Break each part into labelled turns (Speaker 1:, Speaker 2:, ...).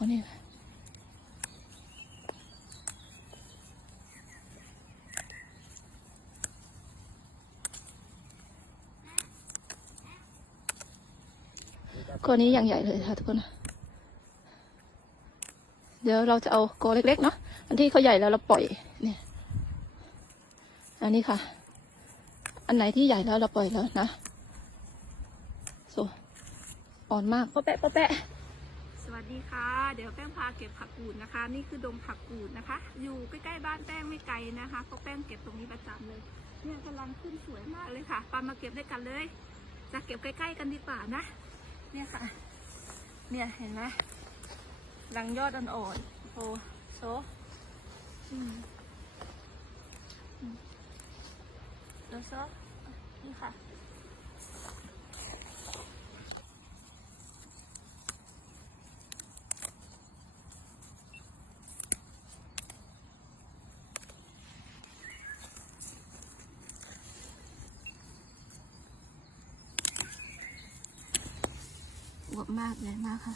Speaker 1: คนนี้ก้อนนี้อย่างใหญ่เลยค่ะทุกคน เดี๋ยวเราจะเอากอเล็กๆเนาะ อันที่เขาใหญ่แล้วเราปล่อย เนี่ย อันนี้ค่ะ อันไหนที่ใหญ่แล้วเราปล่อยแล้วนะ โซอ่อนมากป๊ะแปะป๊ะแปะ
Speaker 2: สวัสดีค่ะ เดี๋ยวแป้งพาเก็บผักกูดนะคะ นี่คือดงผักกูดนะคะ อยู่ใกล้ๆบ้านแป้งไม่ไกลนะคะเพราะแป้งเก็บตรงนี้ประจำเลย เนี่ยกำลังขึ้นสวยมากเลยค่ะปามาเก็บด้วยกันเลย จะเก็บใกล้ๆกันดีกว่านะ เนี่ยค่ะ เนี่ยเห็นไหมรังยอดอ่อนๆโอ้โซอืมอืมแล้วโซนี่ค่ะ
Speaker 1: มากเลยมากค่ะ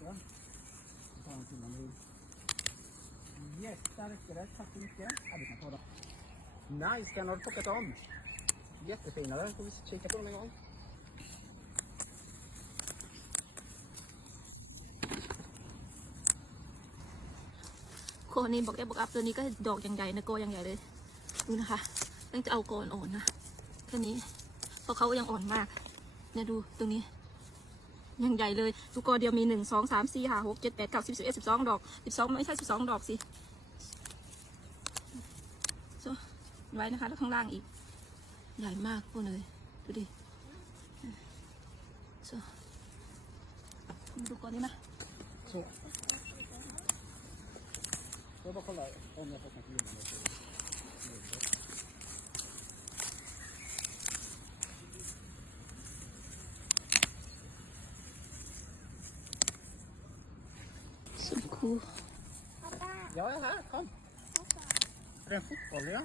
Speaker 3: Jättefint va? Ta en till om du... Yes, där räcker det. Tack så mycket. Ja, du kan ta dem. Nice, den har du plockat om. Jättefina där. Får vi kika på dem en gång?
Speaker 1: โคนนี้บอกแกบอกอัพตัวนี้ก็ดอกอย่างใหญ่นะโกอย่างใหญ่เลย ดูนะคะต้องจะเอาโกนอ่อนนะแค่นี้ เพราะเขายังอ่อนมาก เนี่ยดูตรงนี้ ยังใหญ่เลยดูกอเดียวมีหนึ่งสองสามสี่ห้าหกเจ็ดแปดเก้าสิบสิบเอ็ดสิบสองดอกสิบสองไม่ใช่สิบสองดอกสิไว้นะคะแล้วข้างล่างอีก ใหญ่มากพวกเลยดูดิโซดูก่อนนี้ไหม
Speaker 3: Så. Jag Jag är här, kom. Är det en fotboll ja?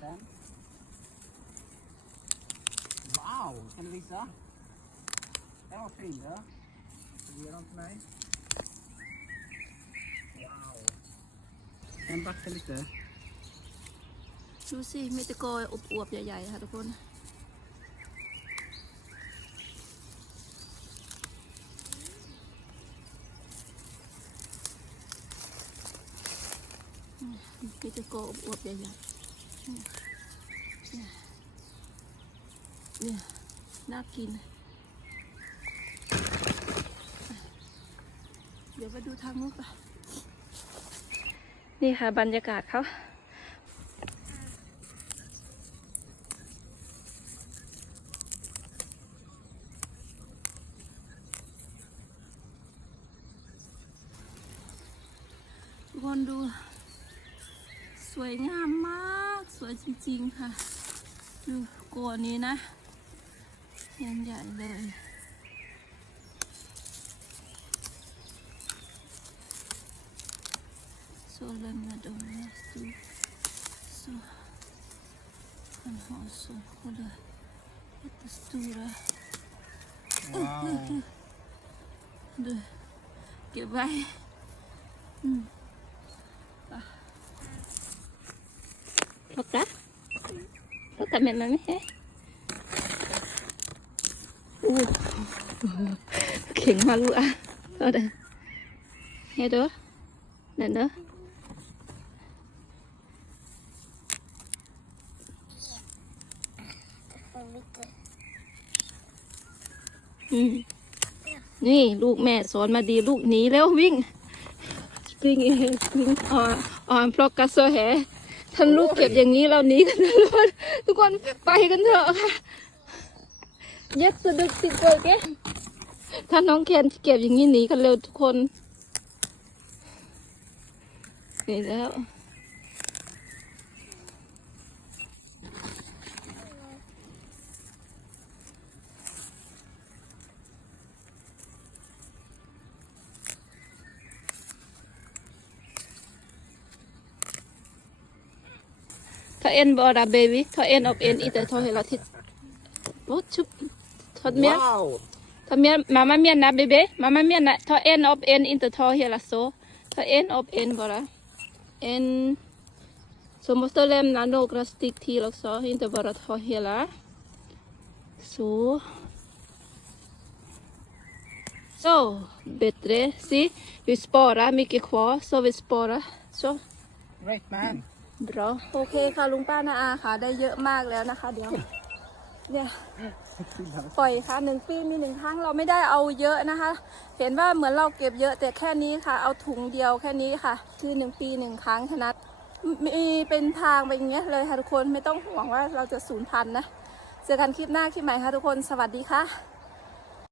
Speaker 3: Fem. Wow, kan du visa? Den var fin du. Ge dem till mig. Wow. Den backar lite.
Speaker 1: ดูสิมีแต่กออวบๆใหญ่ๆค่ะทุกคน มีแต่กอวบๆใหญ่ๆเนี่ยเนี่ยน่ากิน เดี๋ยวไปดูทางนู้นป่ะนี่ค่ะ บรรยากาศเขาทุกคนดู สวยงามมาก สวยจริงๆค่ะ ดูโกนนี้นะยังใหญ่เลยโซเลนมาดูนะดูโซ kan ha så kolla jättestora
Speaker 3: Wow.
Speaker 1: du เก็บไว้อืม ไปหมดละแต่แม่มันไม่แฮะอู้เข่งมาลูกอะเอาเด้อเฮ้เด้อนั่นเด้ออืมนี่ลูกแม่สอนมาดีลูกหนีแล้ววิ่ง วิ่งเองวิ่งอ่อนอ่อนเพราะกัสโซแห ท่านลูกเก็บอย่างนี้เราหนีกันทุกคนทุกคนไปกันเถอะค่ะเย็ดสะดึกติดเกิดแกถ้าน้องแคนเก็บอย่างนี้หนีกันเร็วทุกคนนี่แล้ว Ta en bara baby, ta en av en, inte ta hela tiden. Vad typ? Ta mer,
Speaker 3: Wow!
Speaker 1: ta mer, mamma menar baby, mamma menar ta en av en, inte ta hela så. Ta en av en bara. En. Så måste lämna några stick till också, inte bara ta hela. Så. Så, bättre. Se, vi sparar mycket kvar, så vi sparar. Så.
Speaker 3: Great man.
Speaker 1: รอโอเคค่ะลุงป้านาอาค่ะได้เยอะมากแล้วนะคะ เดี๋ยวเนี่ยปล่อยค่ะหนึ่งปีมีหนึ่งครั้งเราไม่ได้เอาเยอะนะคะ เห็นว่าเหมือนเราเก็บเยอะแต่แค่นี้ค่ะ เอาถุงเดียวแค่นี้ค่ะ คือหนึ่งปีหนึ่งครั้งเท่านั้นมีเป็นทางเป็นอย่างเงี้ยเลยค่ะทุกคนไม่ต้องห่วงว่าเราจะสูญพันธุ์นะเจอกันคลิปหน้าคลิปใหม่ค่ะทุกคนสวัสดีค่ะ